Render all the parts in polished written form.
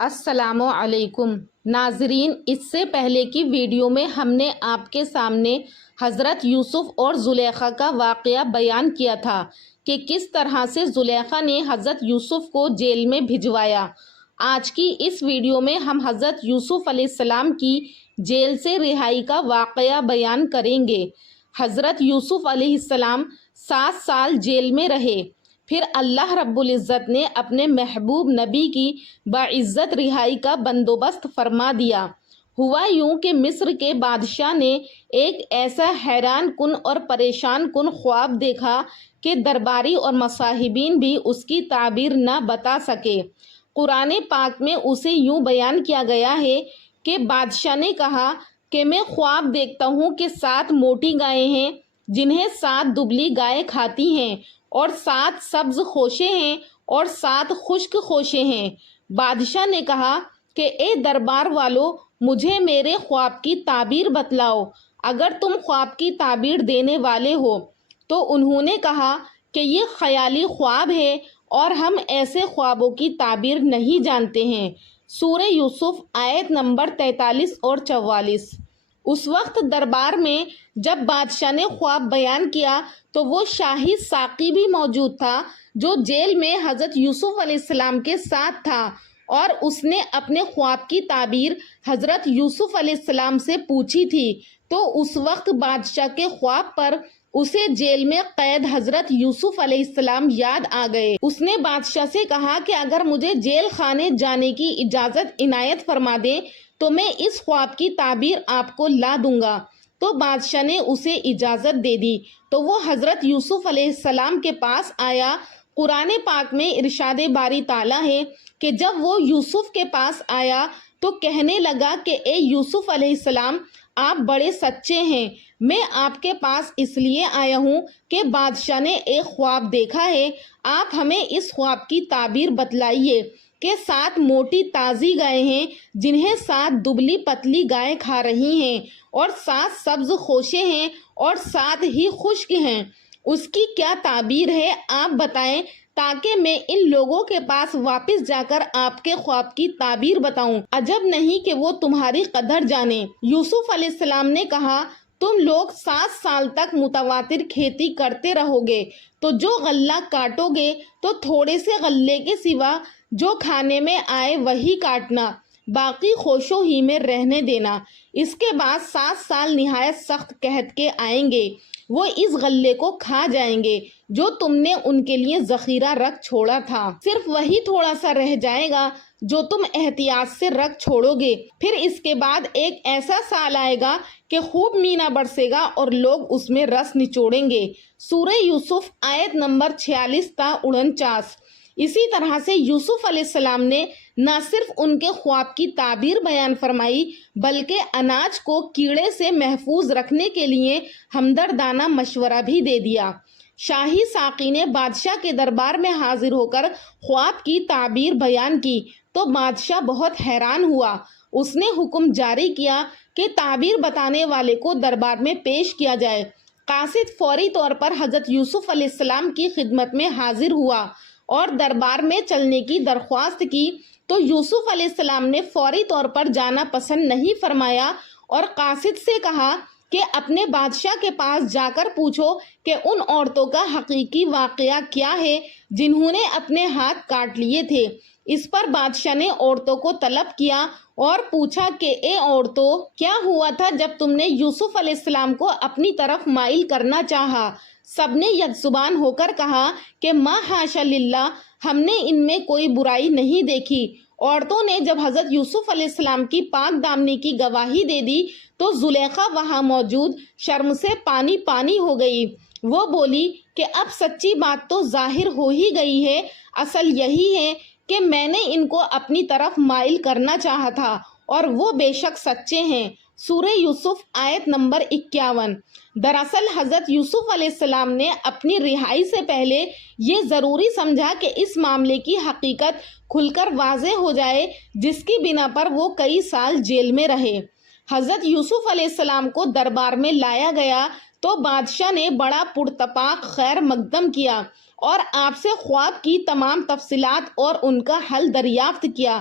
السلام علیکم ناظرین، اس سے پہلے کی ویڈیو میں ہم نے آپ کے سامنے حضرت یوسف اور زلیخا کا واقعہ بیان کیا تھا کہ کس طرح سے زلیخا نے حضرت یوسف کو جیل میں بھجوایا۔ آج کی اس ویڈیو میں ہم حضرت یوسف علیہ السلام کی جیل سے رہائی کا واقعہ بیان کریں گے۔ حضرت یوسف علیہ السلام 7 سال جیل میں رہے، پھر اللہ رب العزت نے اپنے محبوب نبی کی باعزت رہائی کا بندوبست فرما دیا۔ ہوا یوں کہ مصر کے بادشاہ نے ایک ایسا حیران کن اور پریشان کن خواب دیکھا کہ درباری اور مصاحبین بھی اس کی تعبیر نہ بتا سکے۔ قرآن پاک میں اسے یوں بیان کیا گیا ہے کہ بادشاہ نے کہا کہ میں خواب دیکھتا ہوں کہ 7 موٹی گائیں ہیں جنہیں 7 دبلی گائیں کھاتی ہیں، اور 7 سبز خوشے ہیں اور 7 خشک خوشے ہیں۔ بادشاہ نے کہا کہ اے دربار والو، مجھے میرے خواب کی تعبیر بتلاؤ، اگر تم خواب کی تعبیر دینے والے ہو۔ تو انہوں نے کہا کہ یہ خیالی خواب ہے اور ہم ایسے خوابوں کی تعبیر نہیں جانتے ہیں۔ سورہ یوسف آیت نمبر 43 اور 44۔ اس وقت دربار میں جب بادشاہ نے خواب بیان کیا تو وہ شاہی ساقی بھی موجود تھا جو جیل میں حضرت یوسف علیہ السلام کے ساتھ تھا، اور اس نے اپنے خواب کی تعبیر حضرت یوسف علیہ السلام سے پوچھی تھی۔ تو اس وقت بادشاہ کے خواب پر اسے جیل میں قید حضرت یوسف علیہ السلام یاد آ گئے۔ اس نے بادشاہ سے کہا کہ اگر مجھے جیل خانے جانے کی اجازت عنایت فرما دیں تو میں اس خواب کی تعبیر آپ کو لا دوں گا۔ تو بادشاہ نے اسے اجازت دے دی، تو وہ حضرت یوسف علیہ السلام کے پاس آیا۔ قرآن پاک میں ارشاد باری تعالیٰ ہے کہ جب وہ یوسف کے پاس آیا تو کہنے لگا کہ اے یوسف علیہ السلام، آپ بڑے سچے ہیں، میں آپ کے پاس اس لیے آیا ہوں کہ بادشاہ نے ایک خواب دیکھا ہے، آپ ہمیں اس خواب کی تعبیر بتلائیے کہ 7 موٹی تازی گائیں ہیں جنہیں 7 دبلی پتلی گائیں کھا رہی ہیں، اور 7 سبز خوشے ہیں اور 7 ہی خشک ہیں، اس کی کیا تعبیر ہے آپ بتائیں تاکہ میں ان لوگوں کے پاس واپس جا کر آپ کے خواب کی تعبیر بتاؤں۔ عجب نہیں کہ وہ تمہاری قدر جانے۔ یوسف علیہ السلام نے کہا تم لوگ 7 سال تک متواتر کھیتی کرتے رہو گے، تو جو غلہ کاٹو گے تو تھوڑے سے غلے کے سوا جو کھانے میں آئے وہی کاٹنا، باقی خوشوں ہی میں رہنے دینا۔ اس کے بعد 7 سال نہایت سخت قحط کے آئیں گے، وہ اس غلے کو کھا جائیں گے جو تم نے ان کے لیے ذخیرہ رکھ چھوڑا تھا، صرف وہی تھوڑا سا رہ جائے گا جو تم احتیاط سے رکھ چھوڑو گے۔ پھر اس کے بعد ایک ایسا سال آئے گا کہ خوب مینا برسے گا اور لوگ اس میں رس نچوڑیں گے۔ سورہ یوسف آیت نمبر 46 تا 49۔ اسی طرح سے یوسف علیہ السلام نے نہ صرف ان کے خواب کی تعبیر بیان فرمائی بلکہ اناج کو کیڑے سے محفوظ رکھنے کے لیے ہمدردانہ مشورہ بھی دے دیا۔ شاہی ساقی نے بادشاہ کے دربار میں حاضر ہو کر خواب کی تعبیر بیان کی تو بادشاہ بہت حیران ہوا۔ اس نے حکم جاری کیا کہ تعبیر بتانے والے کو دربار میں پیش کیا جائے۔ قاصد فوری طور پر حضرت یوسف علیہ السلام کی خدمت میں حاضر ہوا اور دربار میں چلنے کی درخواست کی، تو یوسف علیہ السلام نے فوری طور پر جانا پسند نہیں فرمایا اور قاصد سے کہا کہ اپنے بادشاہ کے پاس جا کر پوچھو کہ ان عورتوں کا حقیقی واقعہ کیا ہے جنہوں نے اپنے ہاتھ کاٹ لیے تھے۔ اس پر بادشاہ نے عورتوں کو طلب کیا اور پوچھا کہ اے عورتوں، کیا ہوا تھا جب تم نے یوسف علیہ السلام کو اپنی طرف مائل کرنا چاہا؟ سب نے یک زبان ہو کر کہا کہ ما حاشا للہ، ہم نے ان میں کوئی برائی نہیں دیکھی۔ عورتوں نے جب حضرت یوسف علیہ السلام کی پاک دامنی کی گواہی دے دی تو زلیخا وہاں موجود شرم سے پانی پانی ہو گئی۔ وہ بولی کہ اب سچی بات تو ظاہر ہو ہی گئی ہے، اصل یہی ہے کہ میں نے ان کو اپنی طرف مائل کرنا چاہا تھا اور وہ بے شک سچے ہیں۔ سورہ یوسف آیت نمبر 51۔ دراصل حضرت یوسف علیہ السلام نے اپنی رہائی سے پہلے یہ ضروری سمجھا کہ اس معاملے کی حقیقت کھل کر واضح ہو جائے، جس کی بنا پر وہ کئی سال جیل میں رہے۔ حضرت یوسف علیہ السلام کو دربار میں لایا گیا تو بادشاہ نے بڑا پرتپاک خیر مقدم کیا اور آپ سے خواب کی تمام تفصیلات اور ان کا حل دریافت کیا۔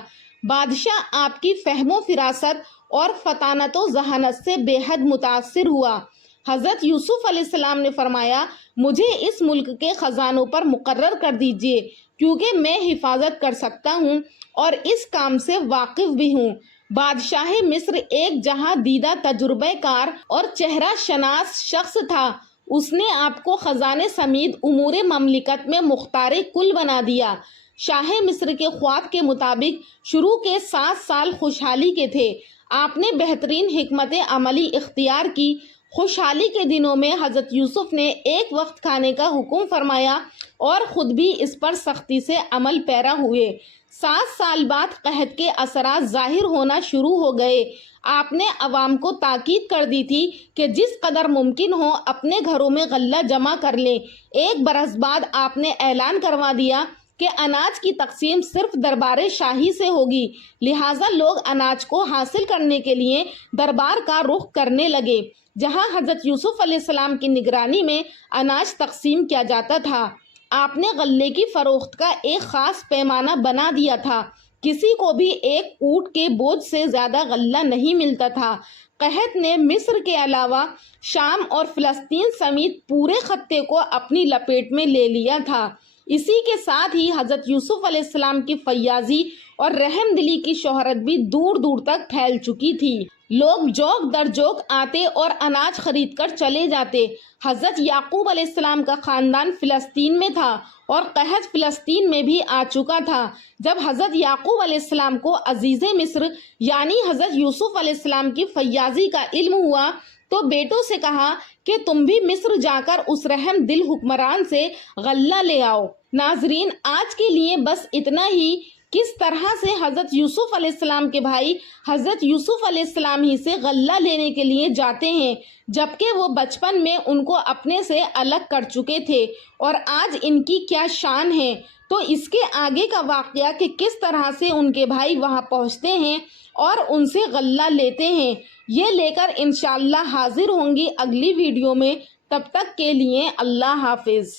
بادشاہ آپ کی فہم و فراست اور فطانت و ذہانت سے بے حد متاثر ہوا۔ حضرت یوسف علیہ السلام نے فرمایا، مجھے اس ملک کے خزانوں پر مقرر کر دیجئے، کیونکہ میں حفاظت کر سکتا ہوں اور اس کام سے واقف بھی ہوں۔ بادشاہ مصر ایک جہاں دیدہ تجربہ کار اور چہرہ شناس شخص تھا۔ اس نے آپ کو خزانے سمیت امور مملکت میں مختار کل بنا دیا۔ شاہ مصر کے خواب کے مطابق شروع کے 7 سال خوشحالی کے تھے۔ آپ نے بہترین حکمت عملی اختیار کی۔ خوشحالی کے دنوں میں حضرت یوسف نے ایک وقت کھانے کا حکم فرمایا اور خود بھی اس پر سختی سے عمل پیرا ہوئے۔ 7 سال بعد قحط کے اثرات ظاہر ہونا شروع ہو گئے۔ آپ نے عوام کو تاکید کر دی تھی کہ جس قدر ممکن ہو اپنے گھروں میں غلہ جمع کر لیں۔ ایک برس بعد آپ نے اعلان کروا دیا کہ اناج کی تقسیم صرف دربار شاہی سے ہوگی، لہٰذا لوگ اناج کو حاصل کرنے کے لیے دربار کا رخ کرنے لگے، جہاں حضرت یوسف علیہ السلام کی نگرانی میں اناج تقسیم کیا جاتا تھا۔ آپ نے غلے کی فروخت کا ایک خاص پیمانہ بنا دیا تھا۔ کسی کو بھی ایک اونٹ کے بوجھ سے زیادہ غلہ نہیں ملتا تھا۔ قحط نے مصر کے علاوہ شام اور فلسطین سمیت پورے خطے کو اپنی لپیٹ میں لے لیا تھا۔ اسی کے ساتھ ہی حضرت یوسف علیہ السلام کی فیاضی اور رحم دلی کی شہرت بھی دور دور تک پھیل چکی تھی۔ لوگ جوک در جوک آتے اور اناج خرید کر چلے جاتے۔ حضرت یعقوب علیہ السلام کا خاندان فلسطین میں تھا اور قحط فلسطین میں بھی آ چکا تھا۔ جب حضرت یعقوب علیہ السلام کو عزیز مصر یعنی حضرت یوسف علیہ السلام کی فیاضی کا علم ہوا تو بیٹوں سے کہا کہ تم بھی مصر جا کر اس رحم دل حکمران سے غلہ لے آؤ۔ ناظرین، آج کے لیے بس اتنا ہی۔ کس طرح سے حضرت یوسف علیہ السلام کے بھائی حضرت یوسف علیہ السلام ہی سے غلہ لینے کے لیے جاتے ہیں، جبکہ وہ بچپن میں ان کو اپنے سے الگ کر چکے تھے، اور آج ان کی کیا شان ہے۔ تو اس کے آگے کا واقعہ کہ کس طرح سے ان کے بھائی وہاں پہنچتے ہیں اور ان سے غلہ لیتے ہیں، یہ لے کر انشاءاللہ حاضر ہوں گی اگلی ویڈیو میں۔ تب تک کے لیے اللہ حافظ۔